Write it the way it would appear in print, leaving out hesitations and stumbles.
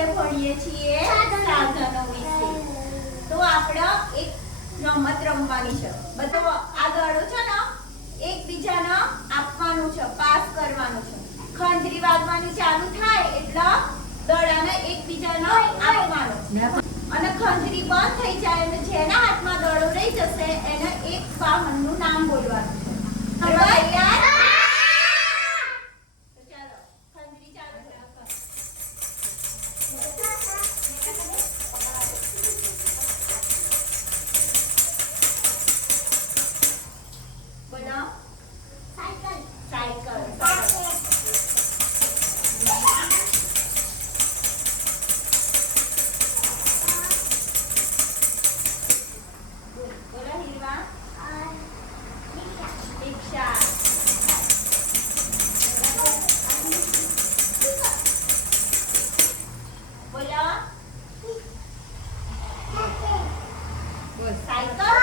આપણે ભણીએ છીએ સાધનો વિશે. તો આપણે એક રમત રમવાની છે. બધો આ દડો છે ને એકબીજાને આપવાનું છે, પાસ કરવાનું છે. ખંજરી વાગવાની ચાલુ થાય એટલે દડાને એકબીજાને આપવાનો અને ખંજરી બંધ થઈ જાય અને જેના હાથમાં દડો રહી જશે એને એક વાહનનું નામ બોલવાનું છે. તૈયાર? તો ચાલો ખંજરી ચાલુ રાખો. બોલો. સાયકલ. સાયકલ. બોલો હીરવા. રિક્ષા. બોલો. સાયકલ.